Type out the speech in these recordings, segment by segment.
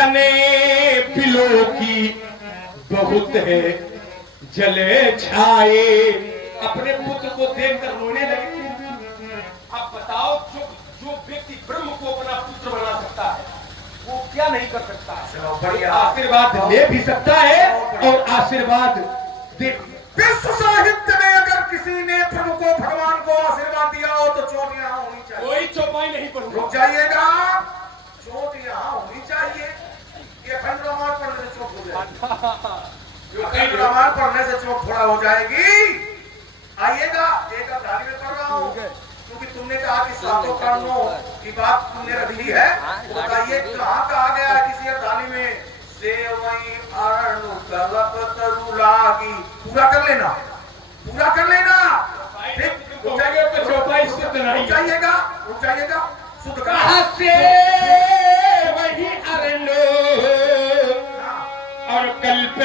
तने बिलो की बहुत है जले छाए। अपने पुत्र को देखकर रोने लगे। अब बताओ, जो व्यक्ति ब्रह्म को अपना पुत्र बना सकता है वो क्या नहीं कर सकता है? बढ़िया आशीर्वाद ले भी सकता है और आशीर्वाद दे। विश्व साहित्य में अगर किसी ने प्रभु को भगवान को आशीर्वाद दिया हो तो चोट यहाँ होनी चाहिए। कोई चौपाई नहीं पढ़ूंगा। रुक जाइएगा, चोट यहाँ होनी चाहिए। ये खंड रामायण पढ़ने से चोट हो जाएगी। खंड रामायण पढ़ने से चोट थोड़ा हो जाएगी। आइएगा, एक अध्याय में पढ़ रहा हूँ क्योंकि तुमने कहा कि सातों कर्णों की बात तुमने रख ली है। बताइए कहाँ कहा गया है किसी अध्याय में? सेवई अरणु कलप तरु लागी। पूरा कर लेना, पूरा कर लेना। ठीक, रुक जाइएगा, रुक जाइएगा, शुद्ध कर। वही अरणु और कल्प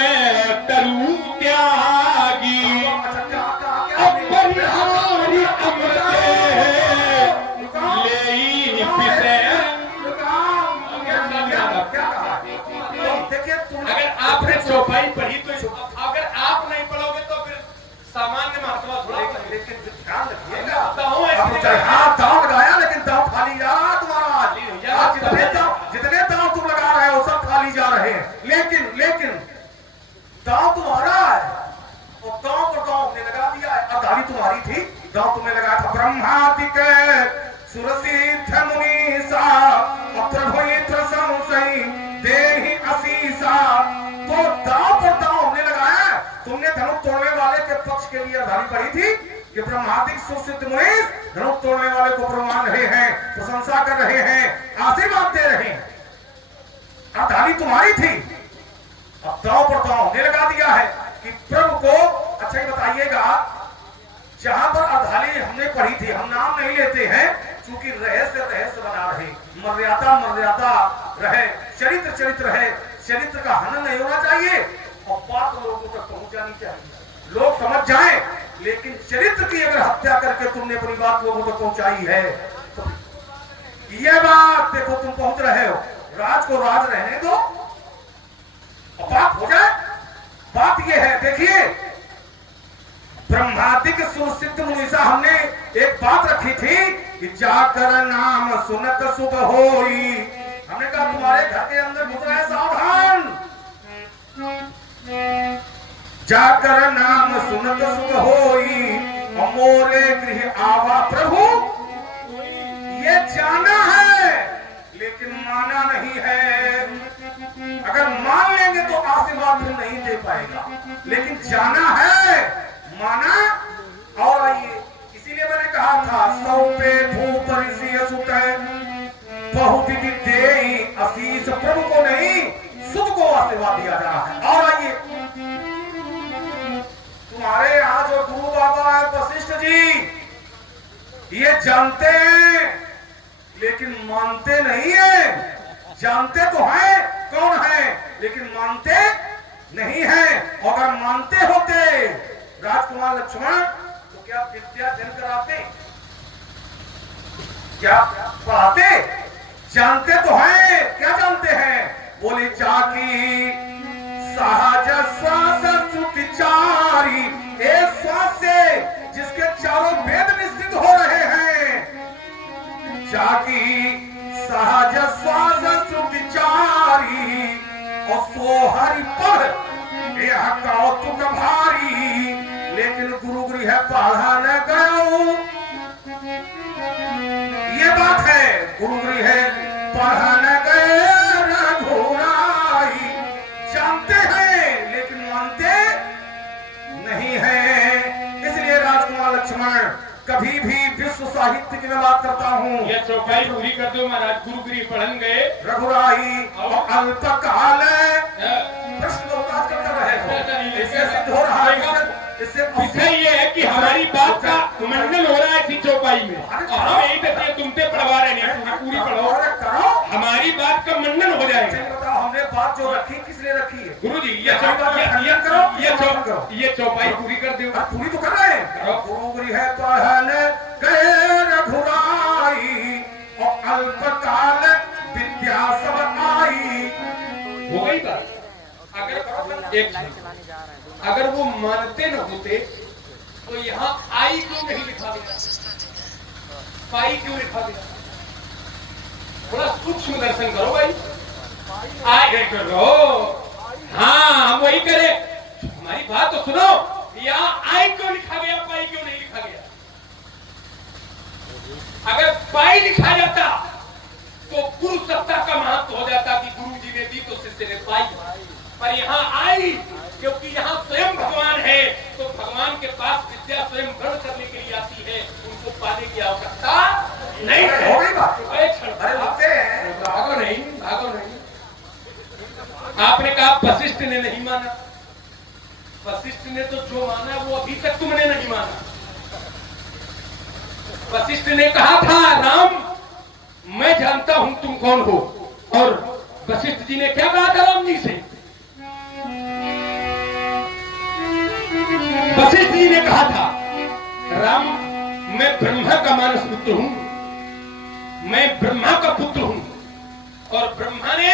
तरु त्यागी। अगर आपने चौपाई पढ़ी तो अगर आप नहीं पढ़ोगे तो फिर सामान्य महात्मा थोड़ा। लेकिन ध्यान रखिएगा, हाथ दांव लगाया लेकिन दांव खाली जा रहा तुम्हारा। जितने दांव तुम लगा रहे हो सब खाली जा रहे हैं। लेकिन दांव तुम्हारा है और दांव पर दांव हमने लगा दिया है। अब गाड़ी तुम्हारी थी, दांव तुमने लगाया था। ब्रह्मादिक सुरसिद्ध मुनीसा प्रभुत्र संशय देहि असीसा। तो दांव पर दांव हमने लगाया। तुमने धनुष तोड़ने वाले के पक्ष के लिए अधारी पढ़ी थी कि ब्रह्मादिक सुरसिद्ध मुनीस धनुष तोड़ने वाले को प्रमाण रहे हैं, प्रशंसा कर रहे हैं, आशीर्वाद दे रहे हैं। अधारी तुम्हारी थी, अब दांव पर दांव हमने लगा दिया है कि प्रभु को। अच्छा ही बताइएगा, जहां पर अधाली हमने पढ़ी थी, हम नाम नहीं लेते हैं क्योंकि रहस्य बना रहे, मर्यादा रहे, चरित्र रहे। चरित्र का हनन नहीं होना चाहिए और बात लोगों तक पहुंचानी चाहिए, लोग समझ जाएं। लेकिन चरित्र की अगर हत्या करके तुमने अपनी बात लोगों तक पहुंचाई है तो ये बात देखो, तुम पहुंच रहे हो। राज को राज रहने दो और बात हो जाए। बात ये है, देखिए ब्रह्मादिक सुसिद्ध मुनीसा हमने एक बात रखी थी कि जाकर नाम सुनत शुभ होई। हमने कहा तुम्हारे घर के अंदर घुस रहे, सावधान। जाकर नाम सुनत शुभ होई मोरे गृह आवा। प्रभु ये जाना है लेकिन माना नहीं है। अगर मान लेंगे तो आशीर्वाद फिर नहीं दे पाएगा, लेकिन जाना है, माना। और आइए, इसीलिए मैंने कहा था सौ पे भूप ऋषि असुत बहुत देई आशीष। प्रभु को नहीं, सुध को आशीर्वाद दिया जा रहा है। और आइए, तुम्हारे यहाँ जो गुरु बाबा है वशिष्ठ जी, ये जानते हैं लेकिन मानते नहीं है। जानते तो हैं कौन है लेकिन मानते नहीं है। अगर मानते होते राजकुमार लक्ष्मण तो क्या विद्या जन कराते, क्या पढ़ाते? जानते तो हैं, क्या जानते हैं? बोले जाकी सहज श्वास सुचारी। एक श्वास से जिसके चारों वेद निश्चित हो रहे हैं। जाकी सहज श्वास सुचारी और सोहरी पढ़ यह कौतुक भारी। लेकिन गुरु गृह पढ़ा न गयो, ये बात है। गुरु गृह पढ़ा न गए रघुराई। जानते हैं लेकिन मानते नहीं है। इसलिए राजकुमार लक्ष्मण कभी भी विश्व साहित्य की मैं बात करता हूँ। ये चौपाई पूरी कर दो महाराज। गुरु गृह पढ़न गए रघुराई और अल्पकाल प्रश्न कर रहे हो। इससे सिद्ध हो रहा है, इससे ये है कि हमारी बात का मंडन हो रहा है इसी चौपाई में। हम यही कहते तुमसे पढ़वा रहे हैं, पूरी पढ़ो, हमारी बात का मंडन हो जाएगा। हमने बात जो रखी किस लिए रखी है? गुरु जी ये चौपाई पूरी कर दो। पूरी तो कर रहे हैं। गुरु गृह पढ़न गए रघुराई और अल्पकाल विद्या सब आई। हो गई बात। अगर वो मानते न होते तो यहाँ आई क्यों नहीं लिखा गया, पाई क्यों लिखा गया? थोड़ा सूक्ष्म दर्शन करो भाई, आए करो। हाँ हम वही करें, हमारी बात तो सुनो। यहाँ आई क्यों लिखा गया, पाई क्यों नहीं लिखा गया? अगर पाई लिखा जाता तो गुरु सत्ता का महत्व हो जाता कि गुरु जी ने दी तो शिष्य ने पाई। पर यहाँ आई क्योंकि यहाँ स्वयं भगवान है, तो भगवान के पास विद्या स्वयं ग्रहण करने के लिए आती है, उनको पाने की आवश्यकता नहीं है। हो गई बात। अरे लगते हैं, भागो नहीं, भागो नहीं। आपने कहा वशिष्ठ ने नहीं माना, वशिष्ठ ने तो जो माना वो अभी तक तुमने नहीं माना। वशिष्ठ ने कहा था राम मैं जानता हूं तुम कौन हो, और वशिष्ठ जी ने क्या कहा था राम जी से? वशिष्ठ जी ने कहा था राम मैं ब्रह्मा का मानस पुत्र हूं, मैं ब्रह्मा का पुत्र हूं, और ब्रह्मा ने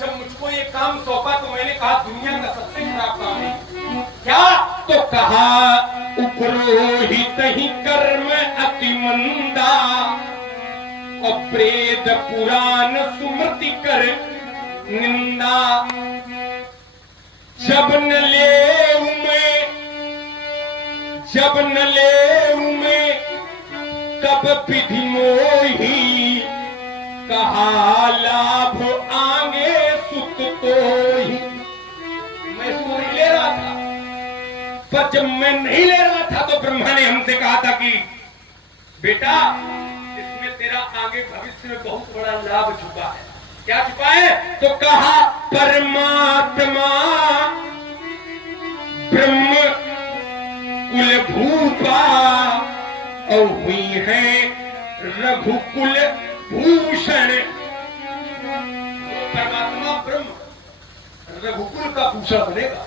जब मुझको ये काम सौंपा तो मैंने कहा दुनिया का सबसे खराब काम है क्या? तो कहा उपरोहित ही कर्म अति मंदा, और प्रेत पुराण सुमति कर निंदा। जब न ले मैं तब विधि मोही, कहा लाभ आगे सुत तो ही। मैं इसको नहीं ले रहा था, पर जब मैं नहीं ले रहा था तो ब्रह्मा ने हमसे कहा था कि बेटा इसमें तेरा आगे भविष्य में बहुत बड़ा लाभ छुपा है। क्या छुपा है? तो कहा परमात्मा ब्रह्म कुल भूपा, और हुई है रघुकुल भूषण। परमात्मा ब्रह्म रघुकुल का भूषण बनेगा,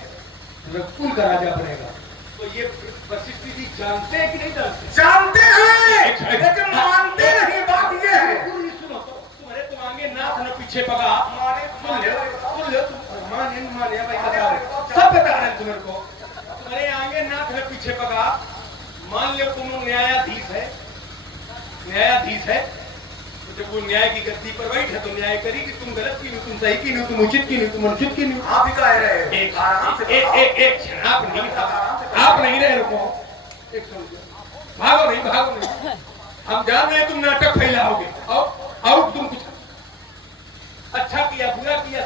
रघुकुल का राजा बनेगा। तो ये वशिष्ठ जी जानते हैं कि नहीं जानते? जानते हैं लेकिन मानते नहीं। बात ये है, सुनो तो, तुम्हारे तुम आगे नाथ न पीछे पगा। सुन लो तुम माने भाई, बता रहे सब बता रहे तुम्हारे को। तुम्हारे आगे नाथ न पीछे पगा। मान लो तुम न्यायाधीश है, तो जब वो न्याय की गद्दी पर बैठे तो न्याय करी कि तुम गलत की नहीं, तुम सही की नहीं, तुम उचित की नहीं, तुम अनुचित की नहीं। आप ही कह रहे हैं। एक क्षण आप नहीं रहे, रुको एक क्षण, भागो नहीं। हम जान रहे हैं तुम नाटक फैलाओगे। आउट तुम कुछ अच्छा किया बुरा किया